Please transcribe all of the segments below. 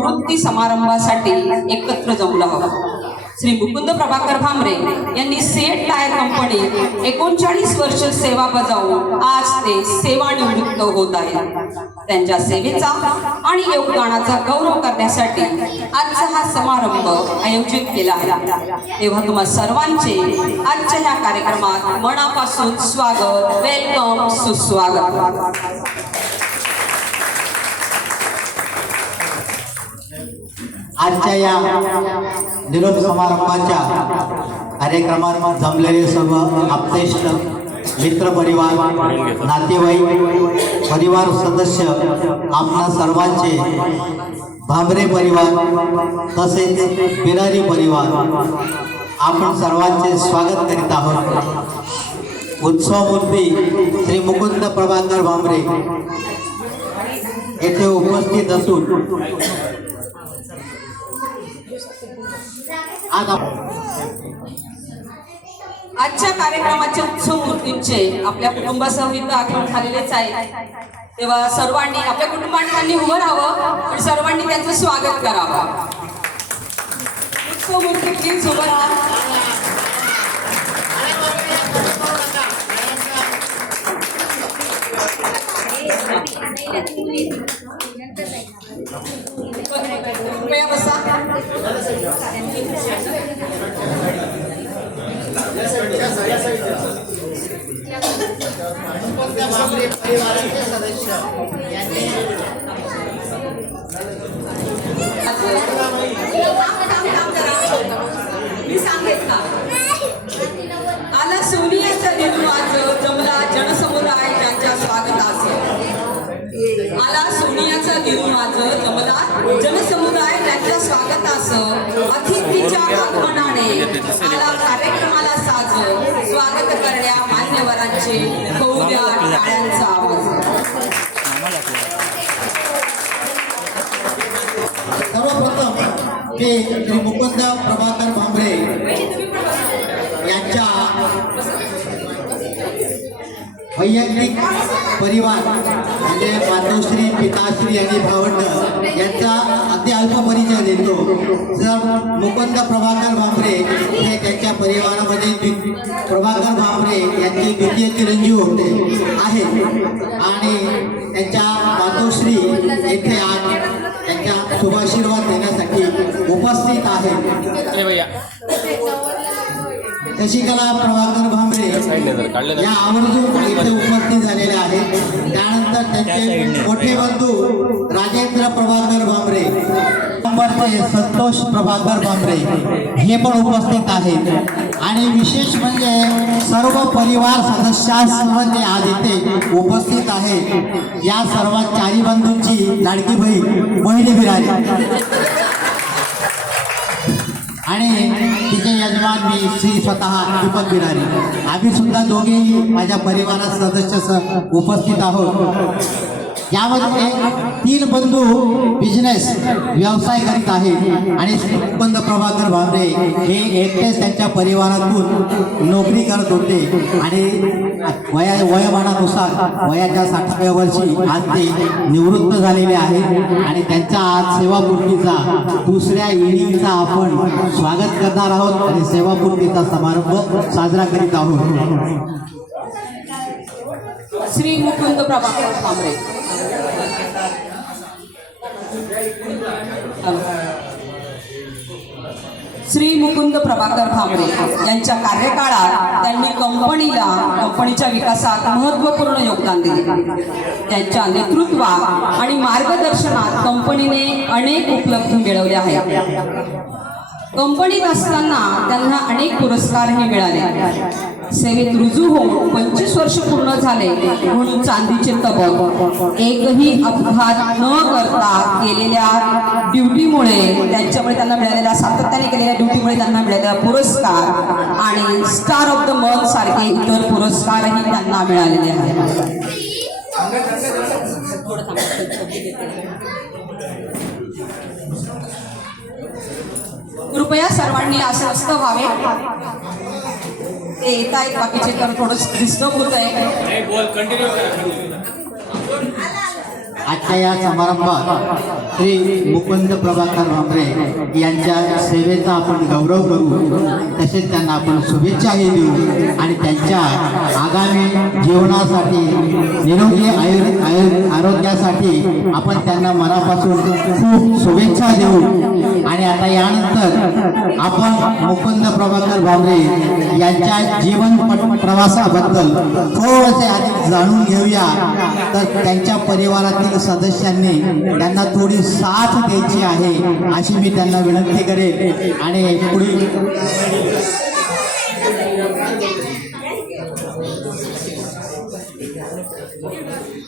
निवृत्ती समारंभासाठी एकत्र जमलं हवं श्री मुकुंद प्रभाकर भामरे यांनी सेट टायर कंपनी एकोणचाळीस वर्ष सेवा बजावून आज ते सेवानिवृत्त होत आहेत. त्यांच्या सेवेचा आणि योगदानाचा गौरव करण्यासाठी आजचा हा समारंभ आयोजित केला आहे. तेव्हा तुम्हा सर्वांचे आजच्या या कार्यक्रमात मनापासून स्वागत वेलकम सुस्वागत. आजच्या या निरोप समारंभाच्या कार्यक्रमात जमलेले सर्व आप्तेष्ट मित्र परिवार नातेवाईक परिवार सदस्य आपणा सर्वांचे भांबरे परिवार तसेच बिरारी परिवार आपण सर्वांचे स्वागत करीत आहोत. उत्सवमूर्ती श्री मुकुंद प्रभाकर भांबरे येथे उपस्थित असून आज आजच्या कार्यक्रमाचे उत्सव मूर्तींचे आपल्या कुटुंबासह इथं आठवण झालेलेच आहे. तेव्हा सर्वांनी आपल्या कुटुंबांनी उभं राहावं आणि सर्वांनी त्यांचं स्वागत करावं. उत्सव मूर्ती प्लीज उभं राहा कृपया बसा मी सांगेन का आला सोनियाचा निर्णय आज जमला जनसमुदाय ज्यांच्या स्वागतास आला सोनियाचा माझं माझ जनसमुदाय त्यांच्या स्वागतास अतिथीच्या आगमनाने आला कार्यक्रमाला साज स्वागत करण्या मान्यवरांचे होऊ द्या टाळ्यांचा आवाज. सर्वप्रथम श्री मुकुंद प्रभाकर भांबरे यांच्या वैयक्तिक परिवार म्हणजे मातोश्री पिताश्री आणि भावंड यांचा अति अल्प परिचय देतो. जर मुकुंद प्रभाकर भांबरे हे त्यांच्या परिवारामध्ये प्रभाकर भांबरे यांचे द्वितीय चिरंजीव होते आहेत. आणि त्यांच्या मातोश्री येथे आज त्यांच्या शुभाशीर्वाद देण्यासाठी उपस्थित आहेत. शशिकला प्रभाकर भांबरे या आवर्जून इथे उपस्थित झालेल्या आहेत. त्यानंतर त्यांचे मोठे बंधू राजेंद्र प्रभाकर भांबरे नंबरचे संतोष प्रभाकर भांबरे हे पण उपस्थित आहेत. आणि विशेष म्हणजे सर्व परिवार सदस्यासह ते आज इथे उपस्थित आहेत. या सर्व चारी बंधूंची लाडकी बहीण मोहिनी बिरारी. आणि तिचे मी श्री स्वतः दीपक बिरारी. आम्ही सुद्धा दोघेही माझ्या परिवारात सदस्य उपस्थित आहोत. यामध्ये तीन बंधू बिझनेस व्यवसाय करीत आहेत. आणि श्री प्रभाकर भावरे हे एकटेच त्यांच्या परिवारातून नोकरी करत होते. आणि वया वयोमानानुसार वयाच्या साठाव्या वर्षी आज ते निवृत्त झालेले आहेत. आणि त्यांच्या आज सेवापूर्तीचा दुसऱ्या इनिंगचा आपण स्वागत करणार आहोत. आणि सेवापूर्तीचा समारंभ साजरा करीत आहोत. श्री मुकुंद प्रभाकर भामरे श्री मुकुंद प्रभाकर भामरे यांच्या कार्यकाळात त्यांनी कंपनीला कंपनीच्या विकासात महत्त्वपूर्ण योगदान दिले. त्यांच्या नेतृत्वात आणि मार्गदर्शनात कंपनीने अनेक उपलब्धी मिळवल्या आहेत. कंपनीत असताना त्यांना अनेक पुरस्कारही मिळाले. सेवेत रुजू होऊन पंचवीस वर्ष पूर्ण झाले म्हणून चांदीचे तबक एकही अपघात न करता केलेल्या ड्युटीमुळे त्यांच्यामुळे त्यांना मिळालेल्या सातत्याने केलेल्या ड्युटीमुळे त्यांना मिळालेला पुरस्कार आणि स्टार ऑफ द मंथ सारखे इतर पुरस्कारही त्यांना मिळालेले आहेत. कृपया सर्वांनी आश्वस्त व्हावे. ते येत आहेत बाकीचे तर थोडं डिस्टर्ब होत आहे. आजच्या या समारंभात श्री मुकुंद प्रभाकर भांबरे यांच्या सेवेचा आपण गौरव करू. तसेच त्यांना आपण शुभेच्छाही देऊ आणि त्यांच्या आगामी जीवनासाठी निरोगी आयु आयु आरोग्यासाठी आपण त्यांना मनापासून खूप शुभेच्छा देऊ. आणि आता यानंतर आपण मुकुंद प्रभाकर भांबरे यांच्या जीवन प्रवासाबद्दल थोडेसे अधिक जाणून घेऊया. तर त्यांच्या परिवारातील सदस्यांनी त्यांना थोडी साथ द्यायची आहे अशी मी त्यांना विनंती करेन. आणि पुढील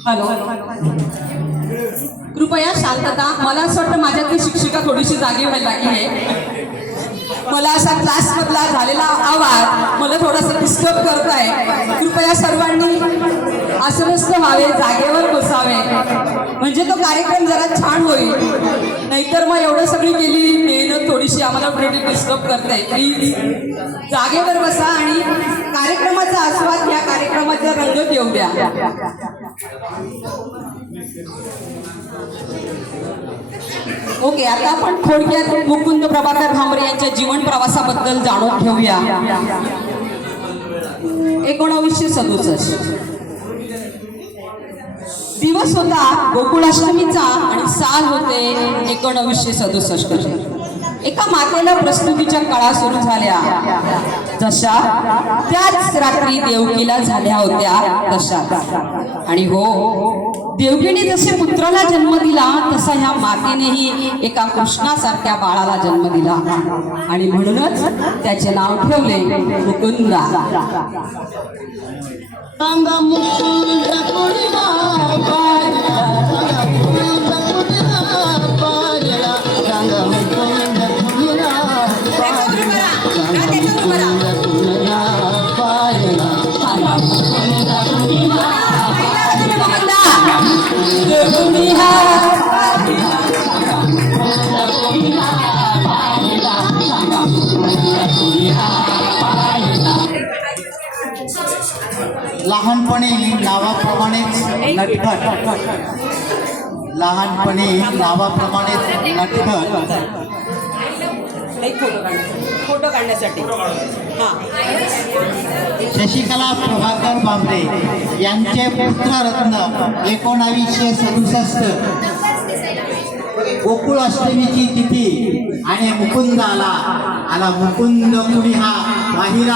हॅलो. कृपया शांतता. मला असं वाटतं माझ्यातली शिक्षिका थोडीशी जागी व्हायला लागली आहे. मला असा क्लासमधला झालेला आवाज मला थोडासा डिस्टर्ब करत आहे कृपया सर्वांनी अस्वस्थ व्हावे जागेवर बसावे. म्हणजे तो कार्यक्रम जरा छान होईल. नाहीतर मग एवढं सगळी केली मेहनत थोडीशी आम्हाला ऑलरेडी डिस्टर्ब करते प्लीज जागेवर बसा आणि कार्यक्रमाचा आस्वाद या कार्यक्रमाचा रंग देऊ द्या. ओके आता आपण थोडक्यात मुकुंद प्रभाकर भांबरे यांच्या जीवन प्रवासाबद्दल जाणून घेऊया. एकोणावीसशे सदुसष्ट. दिवस होता गोकुळाष्टमीचा आणि साल होते एकोणावीसशे सदुसष्ट एका मातेला प्रस्तुतीच्या काळा सुरू झाल्या. जशा त्याच रात्री देवकीला झाल्या होत्या तशा आणि हो देवकीने जसे पुत्राला जन्म दिला तसा ह्या मातेनेही एका कृष्णासारख्या बाळाला जन्म दिला. आणि म्हणूनच त्याचे नाव ठेवले मुकुंदा. लहानपणी नावाप्रमाणेच नटखट लहानपणी नावाप्रमाणेच नटखट एक फोटो काढ फोटो काढण्यासाठी. हा. शशिकला प्रभाकर बांबरे यांचे पुत्ररत्न एकोणावीसशे सदुसष्ट. गोकुळ अष्टमीची तिथी आणि मुकुंद आला आला मुकुंद कुणी हा पाहिला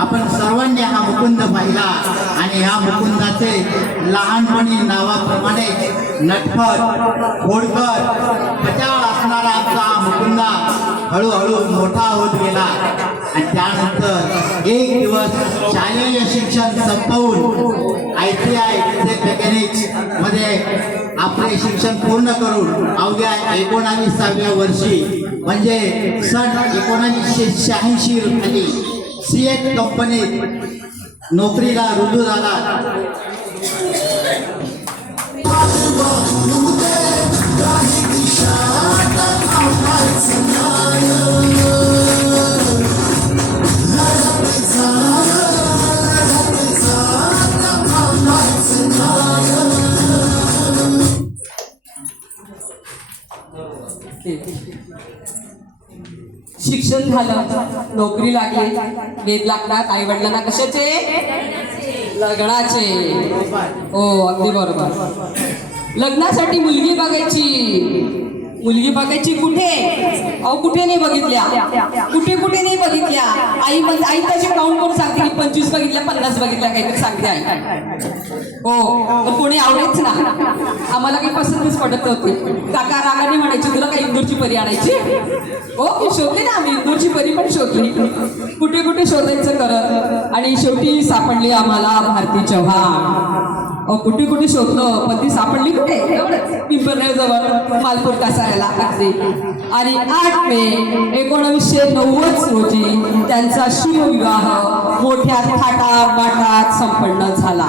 आपण सर्वांनी हा मुकुंद पाहिला आणि ह्या मुकुंदाचे लहानपणी नावाप्रमाणे नटफट खोडकर खचाळ असणारा आमचा मुकुंदा हळूहळू मोठा होत गेला. आणि त्यानंतर एक दिवस शालेय शिक्षण संपवून आय टी आय मेकॅनिक्समध्ये आपले शिक्षण पूर्ण करून अवघ्या एकोणावीसाव्या वर्षी म्हणजे सन एकोणावीसशे शहाऐंशी रोजी सी एच कंपनीत नोकरीला रुजू झाला. शिक्षण झालं नोकरी लागली. वेद लागतात. आई वडिलांना कशाचे? लग्नाचे. हो अगदी बरोबर. लग्नासाठी मुलगी बघायची. मुलगी बघायची कुठे? अहो कुठे नाही बघितल्या? कुठे कुठे नाही बघितल्या? आई म्हण- आई तशी काउंट करून सांगते की पंचवीस बघितल्या पन्नास बघितल्या काहीतरी सांगते आई. हो पण कोणी आवडेच ना. आम्हाला काही पसंतच पडत नव्हती. काका रागाने म्हणायची तुला काही इंदूरची परी आणायची? हो की शोधली ना आम्ही. इंदूरची परी पण शोधली कुठे कुठे शोधायचं करत आणि शेवटी सापडली आम्हाला भारती चव्हाण. हो, कुठे कुठे शोधलं? पण ती सापडली कुठे? पिंपरनेर जवळ मालपूर कासाऱ्याला अगदी. आणि आठ मे एकोणवीसशे नव्वद रोजी त्यांचा शिवविवाह मोठ्या थाटा माटात संपन्न झाला.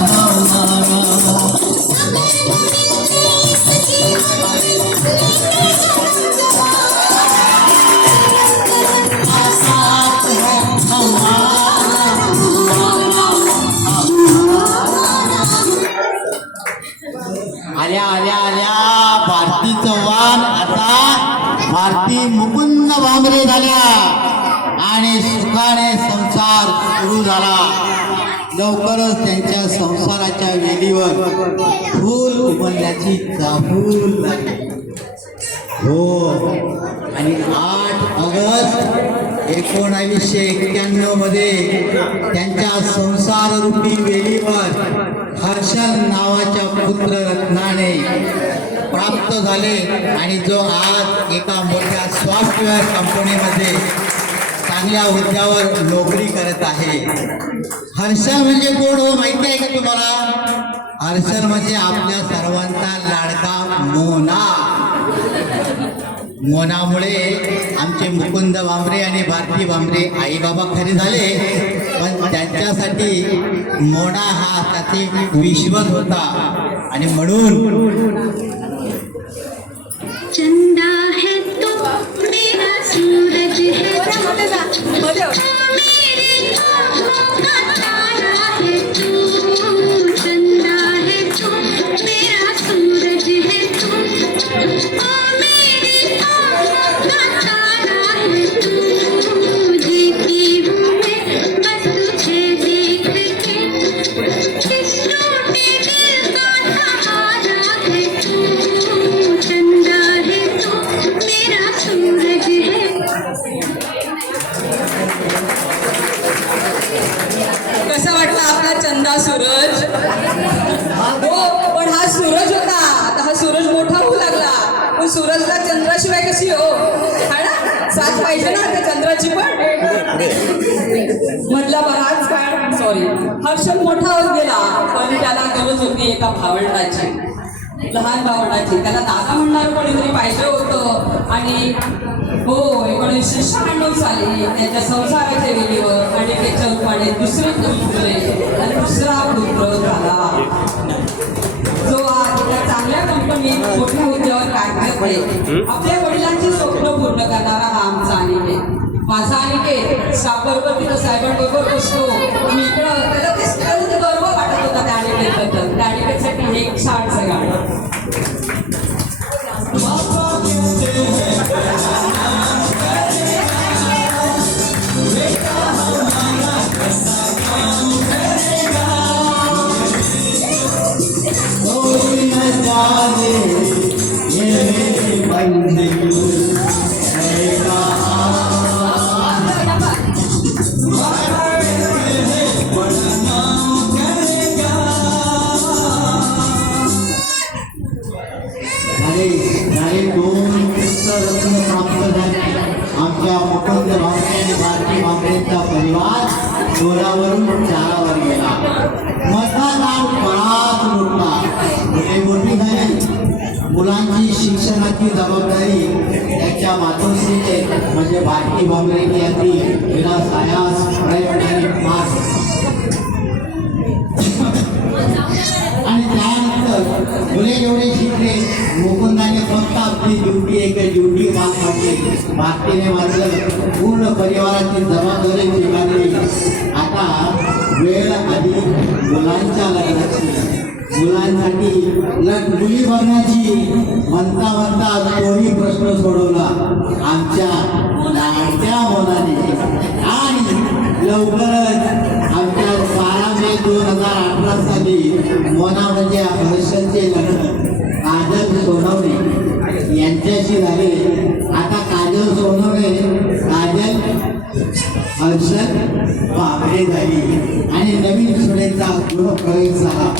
सुरू झाला. लवकरच त्यांच्या संसाराच्या वेलीवर फूल उमलण्याची चाहूल हो. आणि आठ ऑगस्ट एकोणावीसशे एक्क्याण्णवमध्ये त्यांच्या संसार रूपी वेलीवर हर्षल नावाच्या पुत्र रत्नाने प्राप्त झाले. आणि जो आज एका मोठ्या सॉफ्टवेअर कंपनीमध्ये चांगल्या हुद्द्यावर नोकरी करत आहे. हर्षल म्हणजे कोण हो माहिती आहे का तुम्हाला? हर्षल म्हणजे आपल्या सर्वांचा लाडका मोना. मोनामुळे आमचे मुकुंद भांबरे आणि भारती भांबरे आई बाबा खरे झाले. पण त्यांच्यासाठी मोना हा त्याचे विश्वास होता. आणि म्हणून तो मेरे कसा वाटला आपला चंदा सूरज? हो पण हा सूरज होता. आता हा सूरज मोठा होऊ लागला. पण सूरजला चंद्राशिवाय कशी हो? हा ना? साथ पाहिजे ना त्या चंद्राची पण. मधला बराच काळ सॉरी हर्षद मोठा होत गेला पण त्याला गरज होती एका भावंडाची. लहान भावंडाची. त्याला दादा म्हणणार कोणीतरी पाहिजे होतं. आणि हो एकोणीसशे शहाण्णव साली त्याच्या संसाराच्या वेळीवर आणि त्याच्या रूपाने दुसरे पुत्र आणि दुसरा पुत्र झाला. जो आज एका चांगल्या कंपनीत मोठ्या हुद्द्यावर कार्यरत आहे आपल्या वडिलांची स्वप्न पूर्ण करणारा हा आमचा अनिकेत. माझा अनिकेत स्टाफबरोबर तिथं साहेबांबरोबर बसतो. मी इकडं त्याला ते गर्व वाटत होता त्या अनिकेतबद्दल. त्या अनिकेतसाठी एक छानसं गाणं झाले म्हणजे भारती यांनी विना सायास प्रायव्हेट मार्क्स आणि त्यानंतर मुले जेवढे शिकले मुकुंदाने फक्त आपली ड्युटी एक ड्युटी पार पाडली भारतीने मात्र पूर्ण परिवाराची जबाबदारी स्वीकारली आता वेळ आधी मुलांच्या लग्नाची. मुलांसाठी मुली बघण्याची म्हणता म्हणता तोही प्रश्न सोडवला. आमच्या लाडक्या मुलाने. आणि लवकरच आमच्या बारा मे दोन हजार अठरा साली मोना म्हणजे हर्षलचे लग्न काजल सोनवणे यांच्याशी झाले. आता काजल सोनवणे काजल हर्षल बाबरे झाली. आणि नवीन सुनेचा गृहप्रवेश झाला.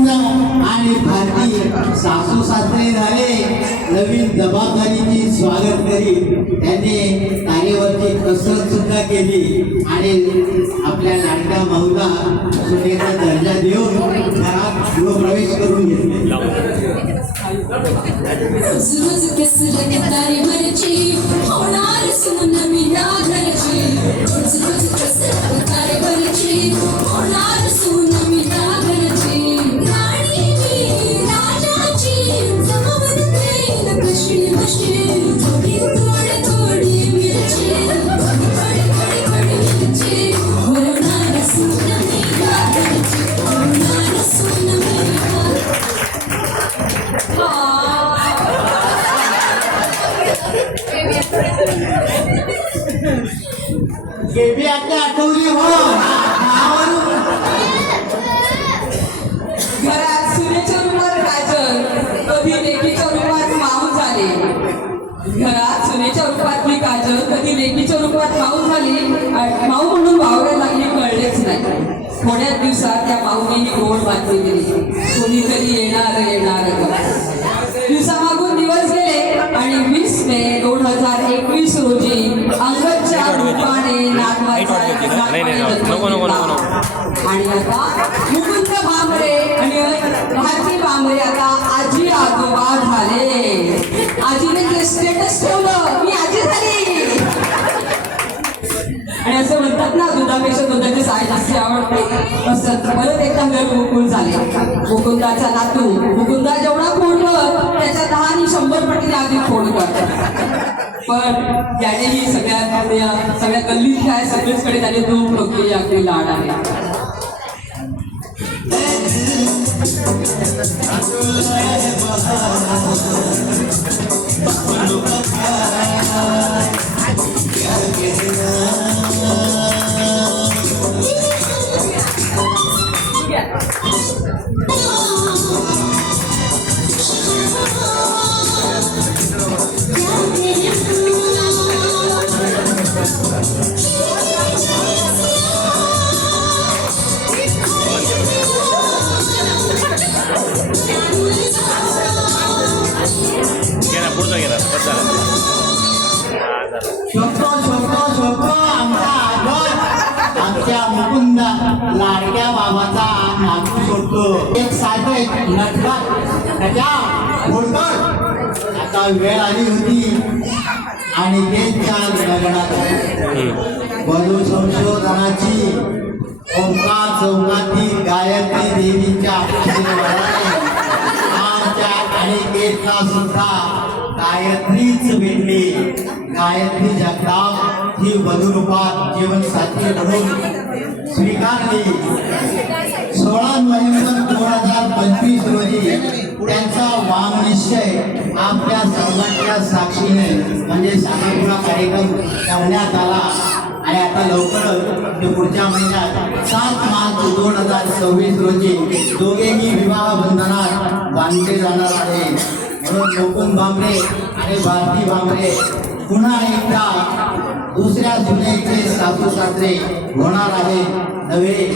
आता आणि भारतीय सासू सासरे झाले. नवीन जबाबदारीची स्वागत करी त्यांनी तारेवरची कसरत सुद्धा केली. आणि आपल्या लाडक्या माऊला सुनेचा दर्जा देऊन घरात गृहप्रवेश करून घेतले. बेबी आता आठवली हो घरात सुनेच्या रूपात काजल कधी लेकीच्या रूपात माऊ झाले. घरात सुनेच्या रूपातली काजल कधी लेकीच्या रूपात माऊ झाली. आणि माऊ म्हणून वावरायला लागली कळलेच नाही. थोड्याच दिवसात त्या माऊने गोड बांधली गेली कोणीतरी येणार येणार. दिवसामागून दिवस गेले आणि वीस मे दोन हजार एकवीस रोजी नाही, नाही, नको, नको, नको, नको. आणि आता मुकुंद भांबरे आणि भारती भांबरे आता आजी आजोबा झाले. आजीने स्टेटस ठेवलं मी आजी झाली. आणि असं म्हणतात ना दुधापेक्षा दुधाची साय जास्त आवडते. असं परत एकदा घर गोकुळ झाले. मुकुंदाचा नातू मुकुंदा जेवढा फोडलं त्याच्या दहा आणि शंभर पटीने अधिक फोड कर. पण त्यानेही सगळ्या सगळ्या गल्लीत काय सगळीचकडे त्याने धूम ठोकलेली आपली लाड आहे. त्या मुकुंद लाडक्या बाबाचा नागू सोडतो. एक साधक नटखट त्याच्या फोडकर आता वेळ आली होती. आणि त्यांच्या लग्नात वधू संशोधनाची ओंकार चौकाती गायत्री देवीच्या आमच्या आणि अनिकेतला सुद्धा गायत्रीच भेटली गायत्री जगताप ही वधुरूपात जीवनसाथी म्हणून स्वीकारली सोळा नोव्हेंबर दोन हजार पंचवीस रोजी त्यांचा वामनिश्चय आपल्या सर्वांच्या साक्षीने म्हणजे साखरपुरा कार्यक्रम ठेवण्यात आला. आणि आता लवकरच म्हणजे पुढच्या महिन्यात सात मार्च दोन हजार सव्वीस रोजी दोघेही विवाह बंधनात बांधले जाणार आहे. म्हणून मुकुंद भांबरे आणि भारती भांबरे पुन्हा एकदा दुसऱ्या सुनेचे सासू सासरे होणार आहे नव्हे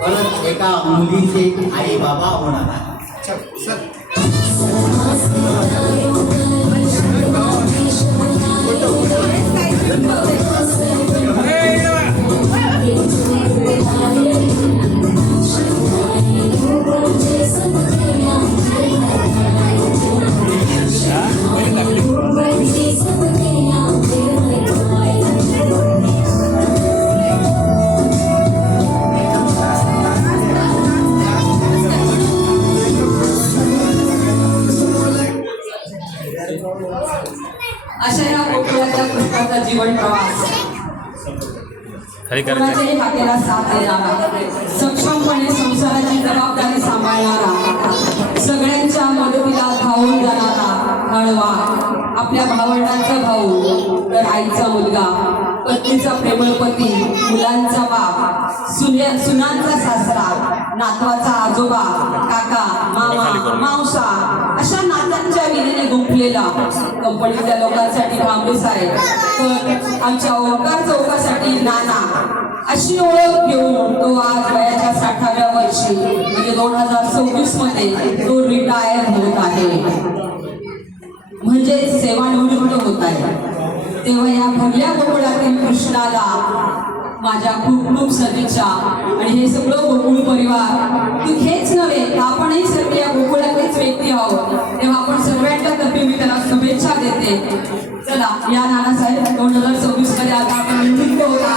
परत एका मुलीचे आई बाबा होणार आहे खाली करायचं कोणाच्याही हाकेला साथ देणारा पत्नीचा प्रेमळ पती मुलांचा बाप सुन्या सुनांचा सासरा नातवाचा आजोबा काका मामा मावसा अशा नात्यांच्या विनेने गुंफलेला कंपनीतल्या लोकांसाठी भांबे साहेब तर आमच्या ओंकार चौकासाठी नाना अशी ओळख घेऊन तो आज वयाच्या साठाव्या वर्षी म्हणजे दोन हजार सव्वीसमध्ये तो रिटायर होत आहे. म्हणजे सेवानिवृत्त होत आहे. तेव्हा या भरल्या गोकुळातील कृष्णाला माझ्या खूप खूप सदिच्छा. आणि हे सगळं गोकुळ परिवार तू हेच नव्हे तर आपणही सर्व या गोकुळातलेच व्यक्ती आहोत? तेव्हा आपण सर्वांच्या तर्फे मी त्याला शुभेच्छा देते. चला या नानासाहेब दोन हजार सव्वीसमध्ये आता आपण निवृत्त होता